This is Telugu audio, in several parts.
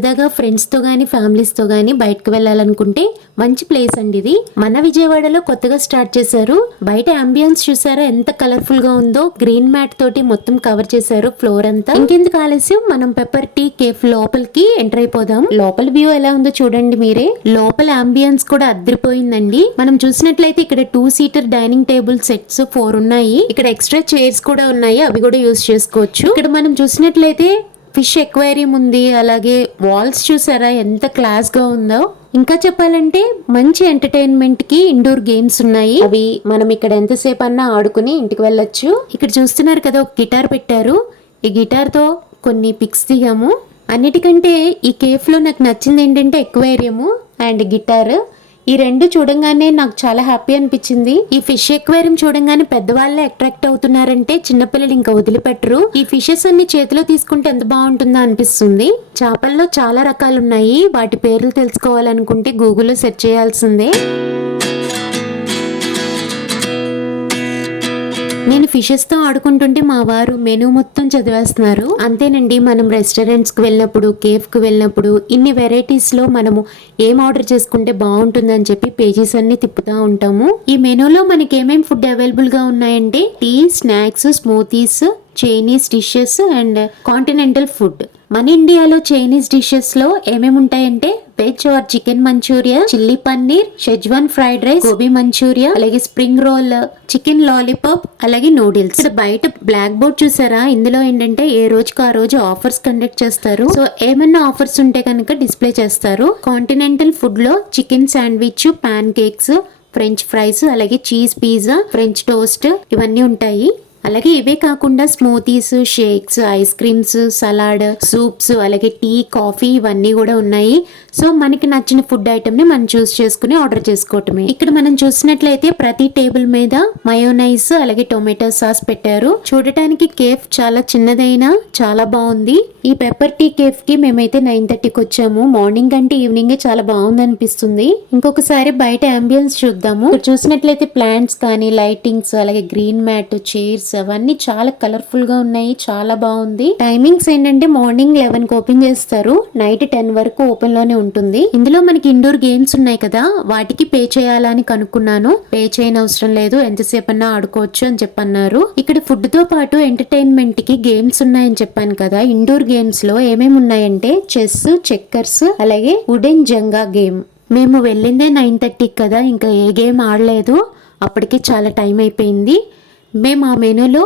సరదాగా ఫ్రెండ్స్ తో గానీ ఫ్యామిలీస్ తో గానీ బయటకు వెళ్ళాలనుకుంటే మంచి ప్లేస్ అండి ఇది. మన విజయవాడలో కొత్తగా స్టార్ట్ చేశారు. బయట అంబియన్స్ చూసారా ఎంత కలర్ఫుల్ గా ఉందో. గ్రీన్ మ్యాట్ తోటి మొత్తం కవర్ చేశారు ఫ్లోర్ అంతా. ఇంకెందుకు ఆలస్యం, మనం పెప్పర్ టీ కేఫ్ లోపలికి ఎంటర్ అయిపోదాం. లోపల వ్యూ ఎలా ఉందో చూడండి మీరే. లోపల అంబియన్స్ కూడా అద్దరిపోయిందండి. మనం చూసినట్లయితే ఇక్కడ 2 సీటర్ డైనింగ్ టేబుల్ సెట్స్ 4 ఉన్నాయి. ఇక్కడ ఎక్స్ట్రా చైర్స్ కూడా ఉన్నాయి, అవి కూడా యూస్ చేసుకోవచ్చు. ఇక్కడ మనం చూసినట్లయితే ఫిష్ ఎక్వేరియం ఉంది. అలాగే వాల్స్ చూసారా ఎంత క్లాస్ గా ఉందో. ఇంకా చెప్పాలంటే మంచి ఎంటర్టైన్మెంట్ కి ఇండోర్ గేమ్స్ ఉన్నాయి. అవి మనం ఇక్కడ ఎంతసేపు అన్నా ఆడుకుని ఇంటికి వెళ్ళొచ్చు. ఇక్కడ చూస్తున్నారు కదా, ఒక గిటార్ పెట్టారు. ఈ గిటార్ తో కొన్ని పిక్స్ దిగాము. అన్నిటికంటే ఈ కేఫ్ లో నాకు నచ్చింది ఏంటంటే ఎక్వేరియం అండ్ గిటార్. ఈ రెండు చూడంగానే నాకు చాలా హ్యాపీ అనిపించింది. ఈ ఫిష్ ఎక్వేరియం చూడంగానే పెద్దవాళ్ళే అట్రాక్ట్ అవుతున్నారంటే చిన్నపిల్లలు ఇంకా వదిలిపెట్టరు. ఈ ఫిషెస్ అన్ని చేతిలో తీసుకుంటే ఎంత బాగుంటుందో అనిపిస్తుంది. చేపల్లో చాలా రకాలు ఉన్నాయి. వాటి పేర్లు తెలుసుకోవాలనుకుంటే గూగుల్లో సెర్చ్ చేయాల్సిందే. నేను ఫిషెస్ తో ఆడుకుంటుంటే మా వారు మెనూ మొత్తం చదివేస్తున్నారు. అంతేనండి, మనం రెస్టారెంట్స్ కి వెళ్ళినప్పుడు, కేఫ్ కి వెళ్ళినప్పుడు ఇన్ని వెరైటీస్ లో మనము ఏం ఆర్డర్ చేసుకుంటే బాగుంటుందని చెప్పి పేజెస్ అన్ని తిప్పుతా ఉంటాము. ఈ మెనూలో మనకి ఏమేమి ఫుడ్ అవైలబుల్ గా ఉన్నాయంటే tea, snacks, smoothies, Chinese dishes and continental food. మన ఇండియాలో చైనీస్ డిషెస్ లో ఏమేమి ఉంటాయంటే veg or chicken manchurian, chilli paneer, Schezwan fried rice, gobi manchurian, అలాగే స్ప్రింగ్ రోల్, చికెన్ లాలీపాప్, అలాగే నూడిల్స్. ఇక్కడ బయట బ్లాక్ బోర్డ్ చూసారా, ఇందులో ఏంటంటే ఏ రోజుకి ఆ రోజు ఆఫర్స్ కండక్ట్ చేస్తారు. సో ఏమన్నా ఆఫర్స్ ఉంటే కనుక డిస్ప్లే చేస్తారు. కాంటినెంటల్ ఫుడ్ లో chicken sandwich, pan cakes, French fries, అలాగే చీజ్ పిజ్జా, ఫ్రెంచ్ టోస్ట్ ఇవన్నీ ఉంటాయి. అలాగే ఇవే కాకుండా smoothies, shakes, ice creams, salad, soups, అలాగే టీ, కాఫీ ఇవన్నీ కూడా ఉన్నాయి. సో మనకి నచ్చిన ఫుడ్ ఐటమ్ ని మనం చూస్ చేసుకుని ఆర్డర్ చేసుకోవటమే. ఇక్కడ మనం చూసినట్లయితే ప్రతి టేబుల్ మీద మయోనైస్ అలాగే టొమాటో సాస్ పెట్టారు. చూడటానికి కేఫ్ చాలా చిన్నదైనా చాలా బాగుంది. ఈ పెప్పర్ టీ కేఫ్ కి మేమైతే 9:30కి వచ్చాము. మార్నింగ్ అంటే ఈవినింగ్ చాలా బాగుంది అనిపిస్తుంది. ఇంకొకసారి బయట అంబియన్స్ చూద్దాము. ఇక్కడ చూసినట్లయితే ప్లాంట్స్ కానీ, లైటింగ్స్, అలాగే గ్రీన్ మ్యాట్, చైర్స్ అవన్నీ చాలా కలర్ఫుల్ గా ఉన్నాయి. చాలా బాగుంది. టైమింగ్స్ ఏంటంటే మార్నింగ్ 11కి ఓపెన్ చేస్తారు, నైట్ 10 వరకు ఓపెన్ లోనే ఉంటుంది. ఇందులో మనకి ఇండోర్ గేమ్స్ ఉన్నాయి కదా, వాటికి పే చేయాలని కనుక్కున్నాను. పే చేయని అవసరం లేదు, ఎంతసేపు అన్నా ఆడుకోవచ్చు అని చెప్పన్నారు. ఇక్కడ ఫుడ్ తో పాటు ఎంటర్టైన్మెంట్ కి గేమ్స్ ఉన్నాయని చెప్పాను కదా. ఇండోర్ గేమ్స్ లో ఏమేమి ఉన్నాయంటే చెస్, చెక్కర్స్, అలాగే వుడెన్ జంగా గేమ్. మేము వెళ్ళిందే 9:30కి కదా, ఇంకా ఏ గేమ్ ఆడలేదు. అప్పటికి చాలా టైం అయిపోయింది. మేము ఆ మెనూలో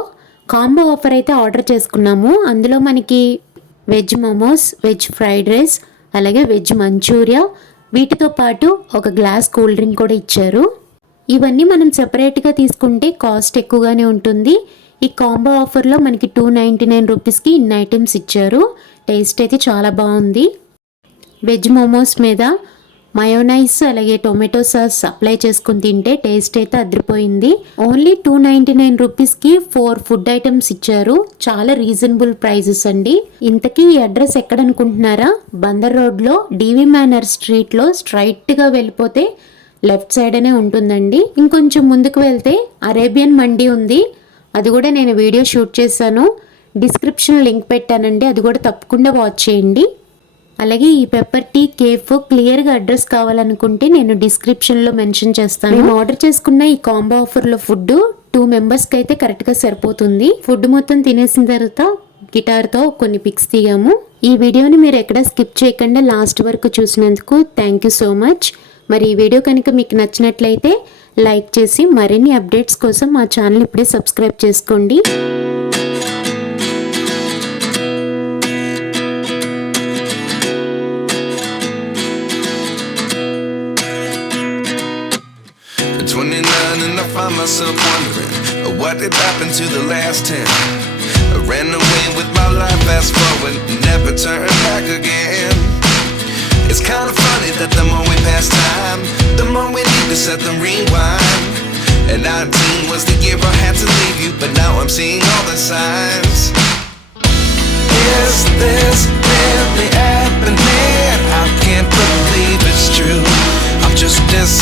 కాంబో ఆఫర్ అయితే ఆర్డర్ చేసుకున్నాము. అందులో మనకి veg momos, veg fried rice, అలాగే వెజ్ మంచూరియా, వీటితో పాటు ఒక గ్లాస్ కూల్ డ్రింక్ కూడా ఇచ్చారు. ఇవన్నీ మనం సెపరేట్గా తీసుకుంటే కాస్ట్ ఎక్కువగానే ఉంటుంది. ఈ కాంబో ఆఫర్లో మనకి 299 రూపీస్కి ఇన్ని ఐటమ్స్ ఇచ్చారు. టేస్ట్ అయితే చాలా బాగుంది. వెజ్ మోమోస్ మీద మయోనైస్ అలాగే టొమాటో సాస్ అప్లై చేసుకుని తింటే టేస్ట్ అయితే అదిరిపోయింది. ఓన్లీ 299 రూపీస్కి 4 ఫుడ్ ఐటమ్స్ ఇచ్చారు. చాలా రీజనబుల్ ప్రైజెస్ అండి. ఇంతకీ ఈ అడ్రస్ ఎక్కడ అనుకుంటున్నారా? బందర్ రోడ్లో డివి మేనర్ స్ట్రీట్లో స్ట్రైట్గా వెళ్ళిపోతే లెఫ్ట్ సైడ్ అనే ఉంటుందండి. ఇంకొంచెం ముందుకు వెళ్తే అరేబియన్ మండి ఉంది. అది కూడా నేను వీడియో షూట్ చేశాను. డిస్క్రిప్షన్ లింక్ పెట్టానండి, అది కూడా తప్పకుండా వాచ్ చేయండి. అలాగే ఈ పెప్పర్ టీ కేఫ్ క్లియర్గా అడ్రస్ కావాలనుకుంటే నేను డిస్క్రిప్షన్లో మెన్షన్ చేస్తాను. మేము ఆర్డర్ చేసుకున్న ఈ కాంబో ఆఫర్లో ఫుడ్ 2 మెంబర్స్కి అయితే కరెక్ట్గా సరిపోతుంది. ఫుడ్ మొత్తం తినేసిన తర్వాత గిటార్తో కొన్ని పిక్స్ తీయాము. ఈ వీడియోని మీరు ఎక్కడ స్కిప్ చేయకుండా లాస్ట్ వరకు చూసినందుకు థ్యాంక్ యూ సో మచ్. మరి ఈ వీడియో కనుక మీకు నచ్చినట్లయితే లైక్ చేసి మరిన్ని అప్డేట్స్ కోసం మా ఛానల్ ఇప్పుడే సబ్స్క్రైబ్ చేసుకోండి. And I find myself wondering what did happen to the last 10. I ran away with my life, fast forward, never turn back again. It's kind of funny that the more we pass time, the more we need to set the rewind. And 19 was the year I had to leave you, but now I'm seeing all the signs. Is this really happening? I can't believe it's true. I'm just as